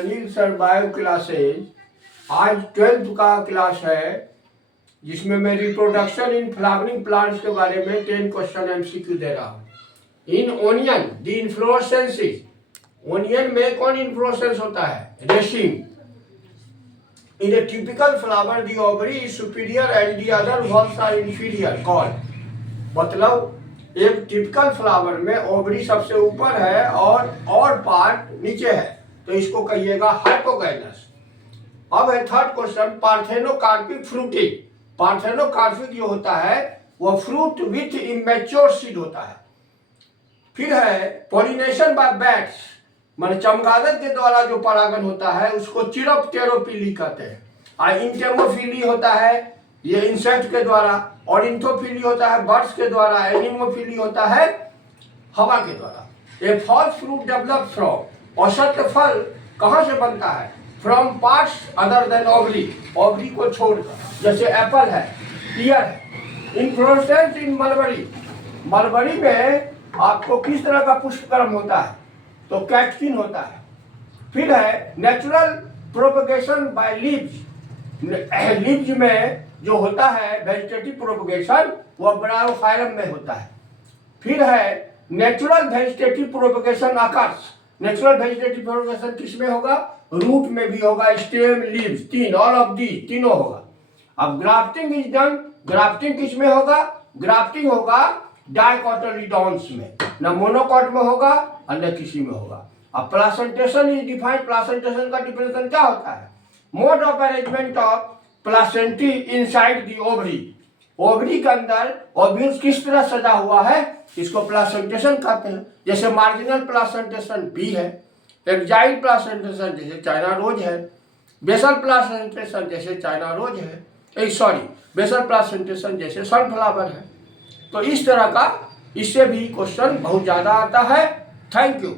Anil sir bio classes आज 12th का class है जिसमें मैं रिप्रोडक्शन इन फ्लावरिंग प्लांट्स के बारे में 10 क्वेश्चन एमसीक्यू दे रहा हूँ। In onion the inflorescences, onion में कौन इन्फ्लोरेसेंस होता है? Raceme. In a typical flower the ovary is superior and the other whorls are inferior called. मतलब एक टिपिकल फ्लावर में ओवरी सबसे ऊपर है और पार्ट नीचे है, तो इसको कहिएगा हाइपोगाइनस। अब है third question, parthenocarpic fruiting. Parthenocarpic जो होता है वो फ्रूट विथ इमेच्योर सीड होता है। फिर है पॉलिनेशन बाय बैट्स, मान चमगादड़ के द्वारा जो परागण होता है उसको चिरप्टेरोफिली कहते हैं। और इंटेमोफिली होता है ये इंसेक्ट के द्वारा, और इंथोफिली होता है बर्ड्स के द्वारा, एनिमोफिली होता है हवा के द्वारा। ए फॉल्स फ्रूट डेवलप फ्रॉम, असत्य फल कहाँ से बनता है? From parts other than ovary, ovary को छोड़कर, जैसे एप्पल है, पियर है। इन्फ्लोरेसेंस इन मलबरी, मलबरी में आपको किस तरह का पुष्पक्रम होता है? तो कैटकिन होता है। फिर है natural propagation by leaves, leaves में जो होता है वेजिटेटिव प्रोपगेशन वह ब्रायोफाइलम में होता है। फिर है natural vegetative propagation occurs, natural vegetative propagation किस में होगा? रूट में भी होगा, स्टेम, लीव्स, तीन, ऑल ऑफ दी तीनों होगा। अब ग्राफ्टिंग इज डन, ग्राफ्टिंग किस में होगा? ग्राफ्टिंग होगा डाइकोटिलीडॉन्स में, न मोनोकॉट में होगा और न किसी में होगा। अब प्लासेंटेशन इज डिफाइंड, प्लासेंटेशन का डिफिनेशन क्या होता है? Mode of arrangement of placentae inside the ovary, ovary के अंदर ओव्यूल्स किस तरह सजा हुआ है इसको प्लासेंटेशन कहते हैं। जैसे मार्जिनल प्लासेंटेशन बी है, एक्जाइल प्लासेंटेशन जैसे चाइना रोज है, बेसल प्लासेंटेशन जैसे चाइना रोज है, बेसल प्लासेंटेशन जैसे सनफ्लावर है। तो इस तरह का इससे भी क्वेश्चन बहुत ज़्यादा आता है। Thank you.